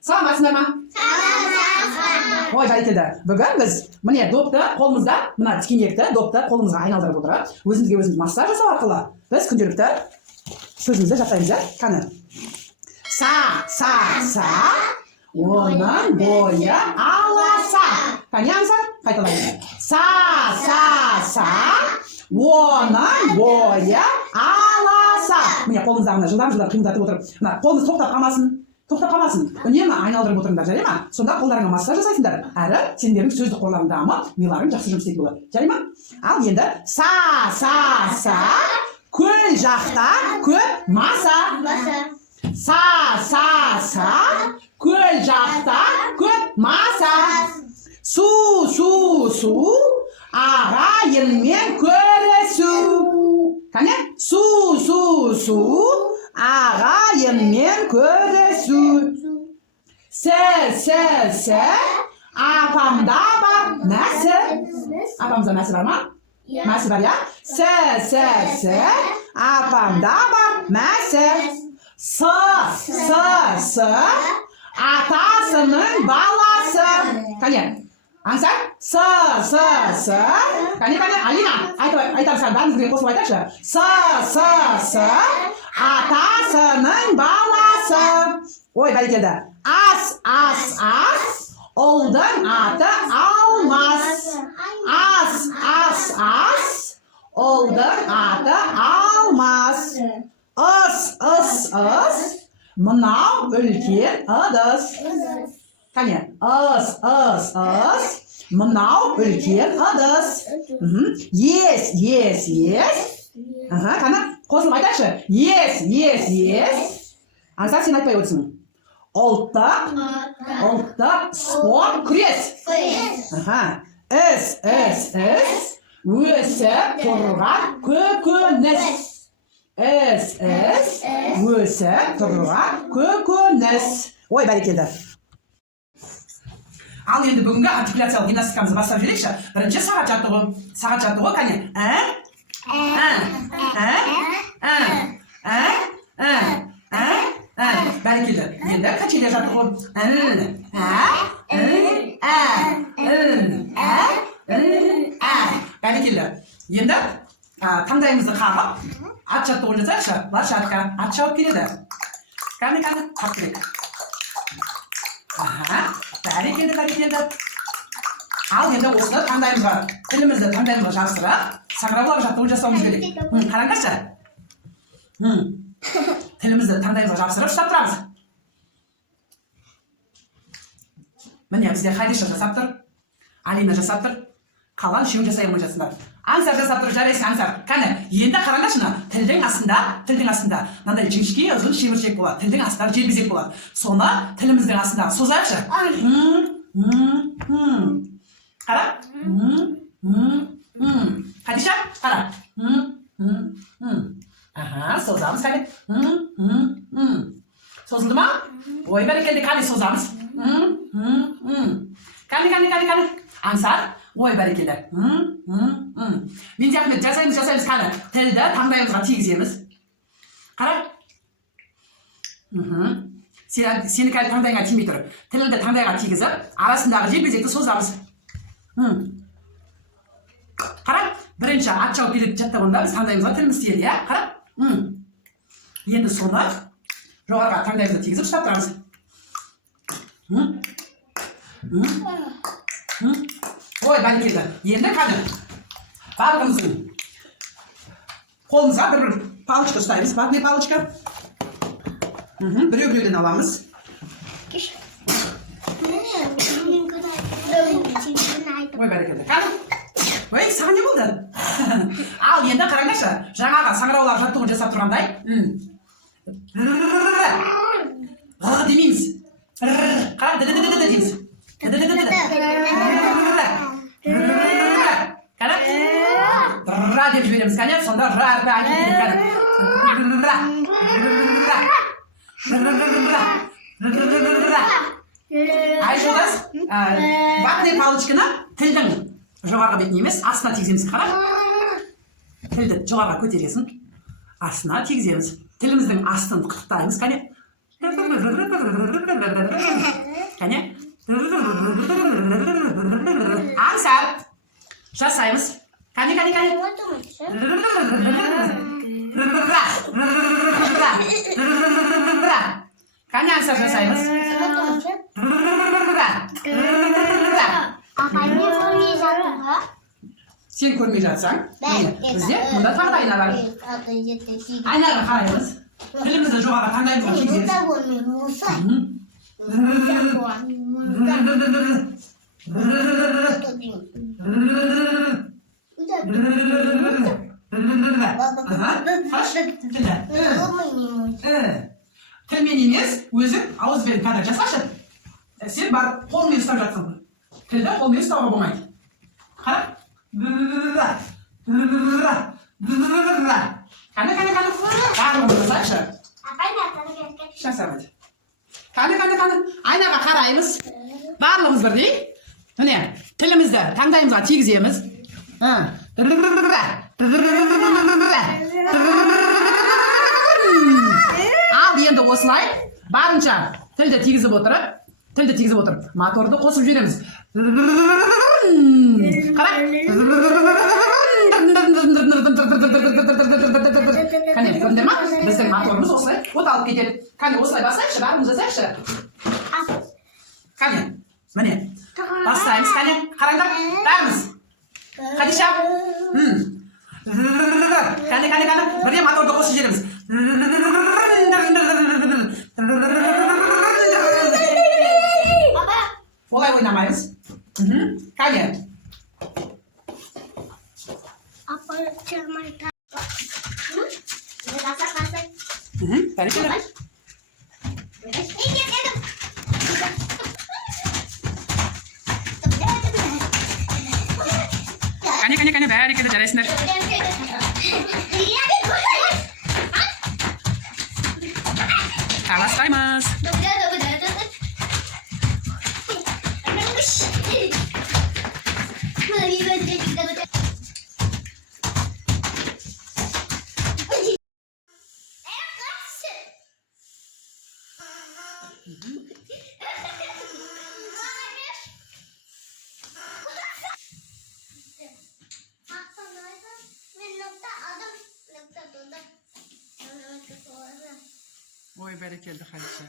Саламатсыздар ма? Ой, бәрекелді. Бүгін біз міне допты қолымызда, мына тікенекті допты қолымызға айналдырып отырып, өзімізге өзіміз массаж жасау арқылы біз күнделікті сөзімізді жасаймыз, қане. Са, оның бойы аласа. Қане аңсар? Қайталаймыз. Са, оның бойы аласа. Міне қолымыздағыны жылдам қимылдатып отырып, мына қолымыз тоқтап қалмасын. Үнемі айналдырып отырыңдар, жарай ма? Сонда қолдарыңа массаж жасайсыңдар. Әрі сендердің сөздік қорларың дамып, миларың жақсы жұмыс істейтін болады. Жарай ма? Ал енді са, көл жақта көп маса. Са, көл жақта көп маса. Су, ағайынмен көрісу. Қане? Су, ағайынмен көрісу. Сі, апамда бар мәсі. Апамызда мәсі бар ма? Мәсі бар, я? Сі, апамда бар мәсі. Сы, атасының баласы. Қане? Аңсар? Сы. Қане, Алина, айтарсаң, бәрімізге қосылып айтаршы. Сы, атасының баласы. Ой, бәрекелді. Ас, ұлдың аты Алмас. Ас, ұлдың аты Алмас. Ыс, мынау үлкен ыдыс. Қане? Ыс, мынау үлкен ыдыс. Ес. Қане? Қосылып айтайықшы. Ес. Аңсар, сен айтпай өтсің. Ұлттық спорт күрес. Іс, өсіп тұрған көкөніс. Өсіп тұрған көкөніс. Ой, бәрекелді. Ал енді бүгінгі артикуляциялық гимнастикамызды бастап жіберейікші. Бірінші сағат жаттығу, кәне. Бәрекелді. Енді качелер жаттығу. Бәрекелді. Енді таңдайымызды қағып, ат жаттығуын жасайықшы. Баршы атқа ат шауып келеді. Кәне, қап керек. Бәрекелді. Ал енді осыны тілімізді таңдайымызға жабыстырып, саңырауқұлақ жаттығуын жасауымыз керек. Қараңдаршы. Тілімізді таңдайымызға жабыстырып, ұстап тұрамыз. Міне, бізде Хадиша жасап тұр, Алина жасап тұр, қалған үшеуін жасай алмай жатсыңдар. Аңсар жасап тұр, жарайсың Аңсар. Кәне, енді қараңдаршыны, тілдің астында мынандай жіңішке ұзын шеміршек болады, тілдің астында желбезек болады. Соны тіліміздің астында созайықшы. Қара. Хадиша, қара. Созамыз, кәне. Созылды ма? Ой, бәрекелді, кәне созамыз. Кәне. Аңсар, ой, бәрекелді. Мен Ахмет, жасаймыз, кәне. Тілді таңдайымызға тигіземіз. Қара. Сені кәлі таңдайыңа тимей тұр. Тілді таңдайға тигізіп, арасындағы желбезекті созамыз. Қара. Бірінші ат шауып келеді жаттығында біз таңдайымызға тіліміз тиеді, я? Қара. Енді соны жоғарға таңдайымызды тигізіп ұстап тұрамыз. Ой, бәрекелді. Енді кәне барлығымыздың қолымызға бір палочка ұстаймыз. Ватный палочка. Біреуден аламыз. Ой, бәрекелді. Кәне. Ой, саған не болды? Ал енді қараңдаршы, жаңаға саңыраулар жаттығын жасап тұрғандай. Демейміз. Қара, дейміз. Қара? Ра деп жібереміз, кәне, сонда ра Ай, жолдас, ватный палочканы тілдің жоғарғы бетіне емес, астына тигіземіз. Қара? Тілді жоғарға көтересің, астына тигіземіз. Тіліміздің астын қытықтаймыз, кәне. Qani? Ansar. Жасаймыз. Qani. Qani ansar жасаймыз. Sen көрмей жатсаң, бізде мұнда тағы да айна бар. Айнаға қараймыз. Тілімізді жоғары таңдаймыз ба кигіземіз. Тілмен емес, өзің ауызбен контакт жасашы. Сен бар қолмен ұстап жатсың. Тілді қолмен ұстауға болмайды. Қара. Qani. Bарлығын жасайықшы. Жасамайды. Qani. Айнаға қараймыз. Барлығымыз бірдей. Міне, тілімізді таңдайымызға тигіземіз. Ал енді осылай барынша тілді тигізіп отырып, моторды қосып жібереміз. Қара. Қане, көрдіңдер ма? Біздің моторымыз осылай от алып кетеді. Қане, осылай басайықшы, бәріміз жасайықшы. Қане, міне. Бастаймыз, қане, қараңдар, бәріміз. Қадиша. Қане. Бірде моторды қосып жібереміз. Олай ойнамаймыз. Қане. Бәрекелді. Қане, бәрекелді, жарайсыңдар. Таластаймыз. Ой, бәрекелді, Хадиша.